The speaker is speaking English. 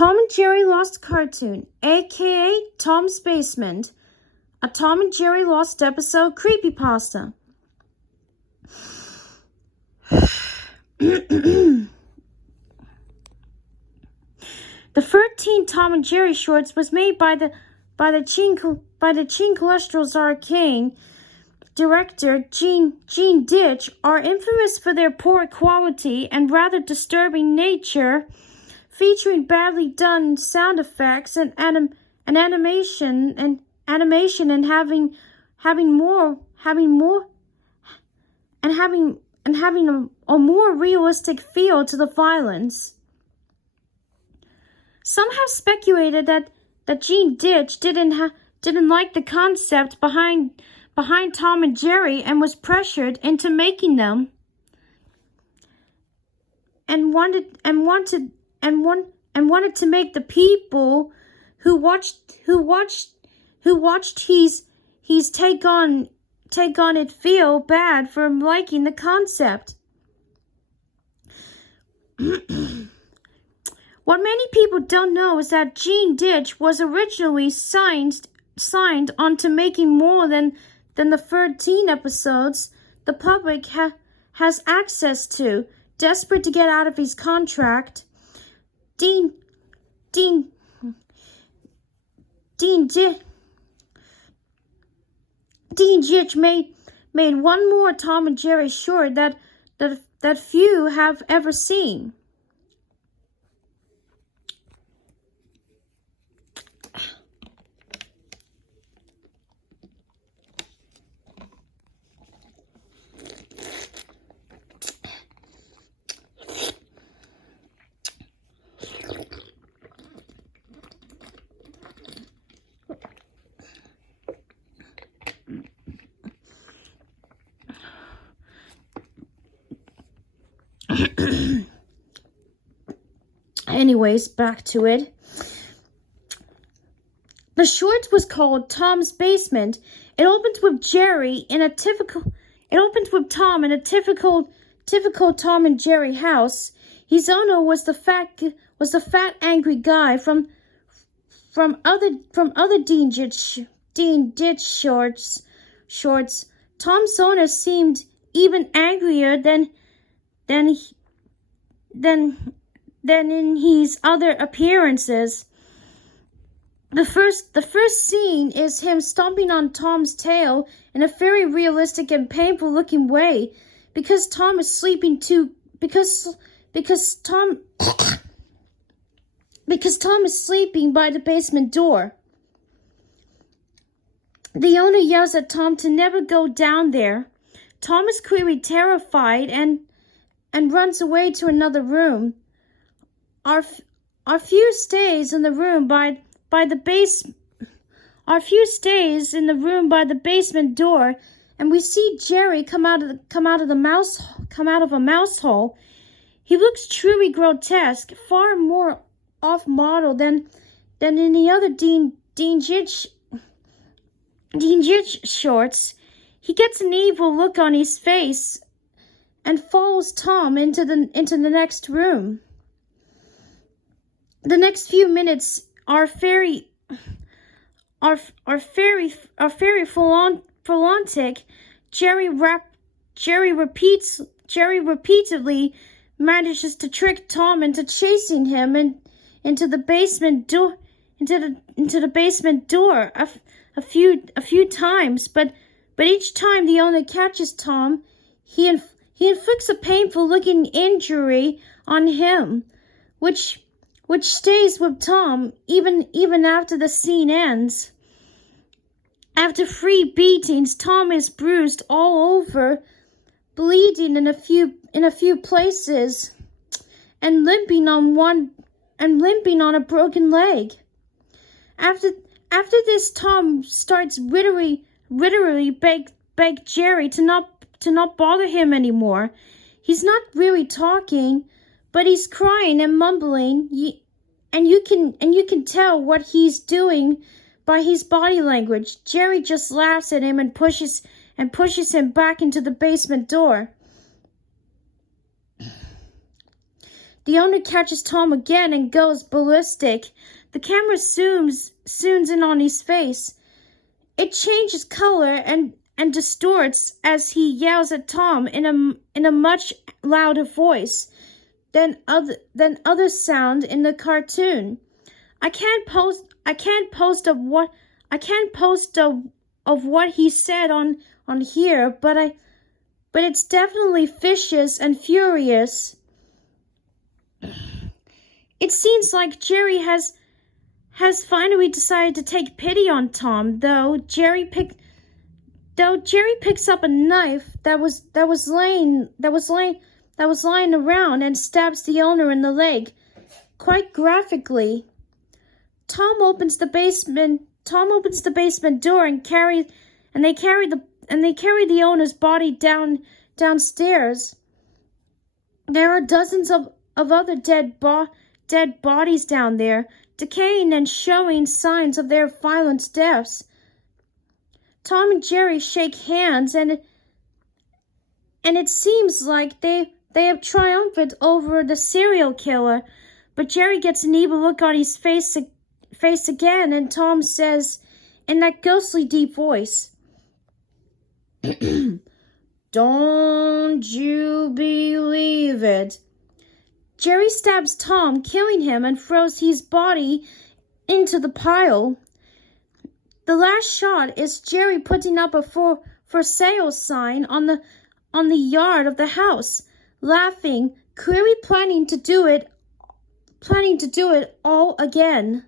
Tom and Jerry Lost Cartoon, aka Tom's Basement. A Tom and Jerry Lost episode creepypasta. The 13 Tom and Jerry shorts was made by the Teen Cholesterol Czar King director Gene Ditch, are infamous for their poor quality and rather disturbing nature, featuring badly done sound effects and animation and having a more realistic feel to the violence. Some have speculated that Gene Ditch didn't like the concept behind Tom and Jerry and was pressured into making them, and wanted to make the people who watched his take on it feel bad for liking the concept. What many people don't know is that Gene Ditch was originally signed onto making more than the 13 episodes the public has access to. Desperate to get out of his contract, Gene Ditch made one more Tom and Jerry short that few have ever seen. Anyways, back to it. The short was called Tom's Basement. It opened with Tom in a typical Tom and Jerry house. His owner was the fat angry guy from other Dean Ditch shorts. Tom's owner seemed even angrier than in his other appearances. The first scene is him stomping on Tom's tail in a very realistic and painful looking way, because Tom is sleeping too because Tom is sleeping by the basement door. The owner yells at Tom to never go down there. Tom is clearly terrified and runs away to another room. Our few stays in the room by the basement door, and we see Jerry come out of a mouse hole. He looks truly grotesque, far more off model than in the other Dean Ditch shorts. He gets an evil look on his face and follows Tom into the next room. The next few minutes are very frantic. Jerry repeatedly manages to trick Tom into chasing him into the basement door a few times, but each time the owner catches Tom, he inflicts a painful looking injury on him, which stays with Tom even after the scene ends. After 3 beatings, Tom is bruised all over, bleeding in a few places, and limping on a broken leg. After this, Tom starts literally beg Jerry to not bother him anymore. He's not really talking, but he's crying and mumbling, and you can tell what he's doing by his body language. Jerry just laughs at him and pushes him back into the basement door. the owner catches Tom again and goes ballistic. The camera zooms in on his face. It changes color and distorts as he yells at Tom in a much louder voice than other sound in the cartoon. I can't post of what he said on here, but it's definitely vicious and furious. It seems like Jerry has finally decided to take pity on Tom, though Jerry picks up a knife that was lying around and stabs the owner in the leg, quite graphically. Tom opens the basement door and they carry the owner's body downstairs. There are dozens of other dead bodies down there, decaying and showing signs of their violent deaths. Tom and Jerry shake hands, and it seems like they have triumphed over the serial killer. But Jerry gets an evil look on his face again, and Tom says, in that ghostly deep voice, "Don't you believe it?" Jerry stabs Tom, killing him, and throws his body into the pile. The last shot is Jerry putting up a for sale sign on the yard of the house, laughing, clearly planning to do it all again.